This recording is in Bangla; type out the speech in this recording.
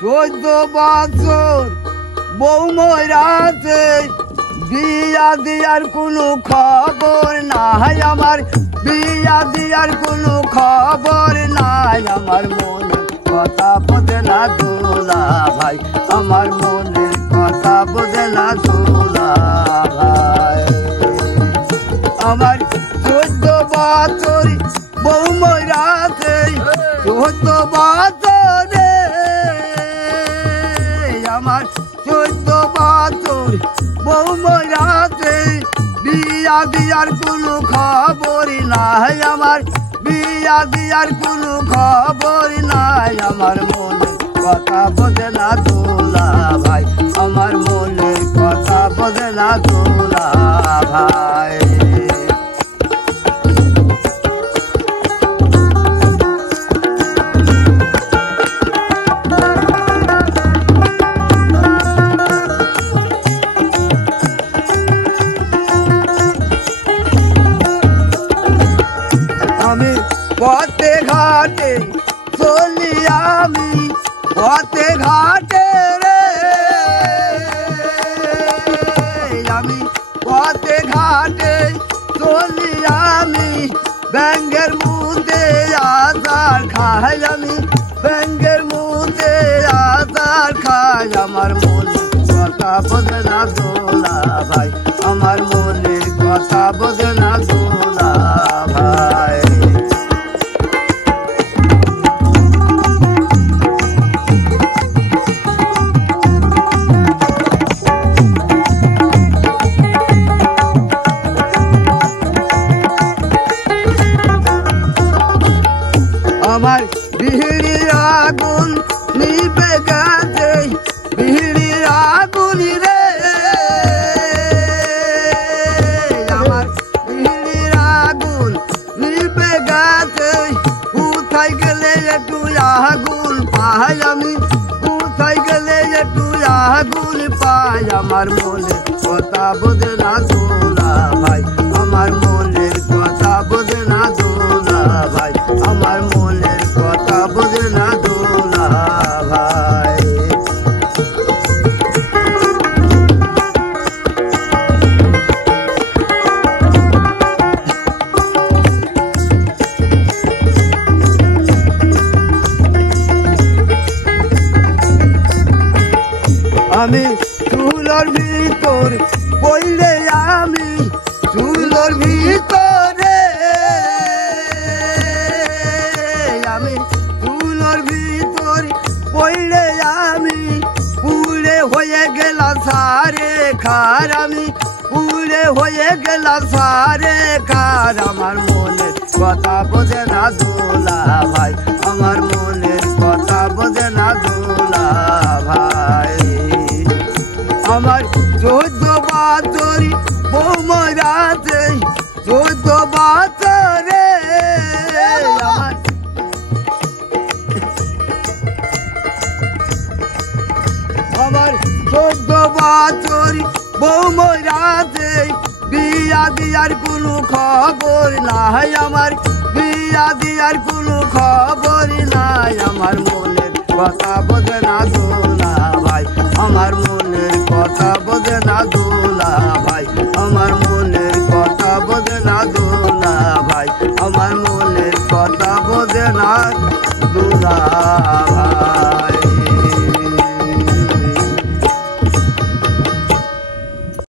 14 বছর বউ মরাছে, বিয়া দিয়ার কোনো খবর নাই আমার, বিয়া দিয়ার কোনো খবর নাই আমার। মনের কথা বোঝে না দোলা ভাই, আমার মনের কথা বোঝে না দোলা ভাই। আমার 14 বছর বউ মরাছে, 14 বছরে আমার 14 বছর বউ মরাছে, বিয়া দিয়ার কোনো খবর নাই আমার, বিয়া দিয়ার কোনো খবর নাই আমার। মনের কথা বোঝে না দোলা ভাই, আমার মনের কথা বোঝে না দোলা ভাই। আমি পথে ঘাটে চলি, আমি পথে ঘাটে রে, আমি পথে ঘাটে চলি, আমি ব্যাঙ্গের মুদে আচার খাই, আমি ব্যাঙ্গের মুদে আচার খাই। আমার মনের কথা বোঝে না দোলা ভাই, আমার মনের কথা বোঝে না দোলা ভাই। আমার বিহিড়ির আগুন নিভে গেছে, বিহিড়ির আগুন রে, আমার বিহিড়ির আগুন নিভে গেছে। কোথায় গেলে একটু আগুন পাই, আমি কোথায় গেলে একটু আগুন পাই। আমার মনের কথা বোঝে না দোলা ভাই, আমার মনের কথা বোঝে না দোলা ভাই, আমার মনের কথা বোঝে না দোলা ভাই। আমি চুলোর ভিতর পড়লে, আমি চুলোর ভিতরে, আমি চুলোর ভিতর পড়লে, আমি পুড়ে হয়ে গেলাম সারে খার, আমি পুড়ে হয়ে গেলাম সারে খার। আমার মনের কথা বোঝে না দোলা ভাই, আমার মনের কথা বোঝে না দোলা ভাই। আমার 14 বছর বউ মরাছে, 14 বছরে আমার, আমার 14 বছর বউ মরাছে, বিয়া দিয়ার কোনো খবর নাই আমার, বিয়া দিয়ার কোনো খবর নাই আমার। মনের কথা বোঝে না দোলা ভাই, আমার মনের কথা বোঝে না দোলা ভাই, আমার মনের কথা বোঝে না দোলা ভাই, আমার মনের কথা বোঝে না দোলা।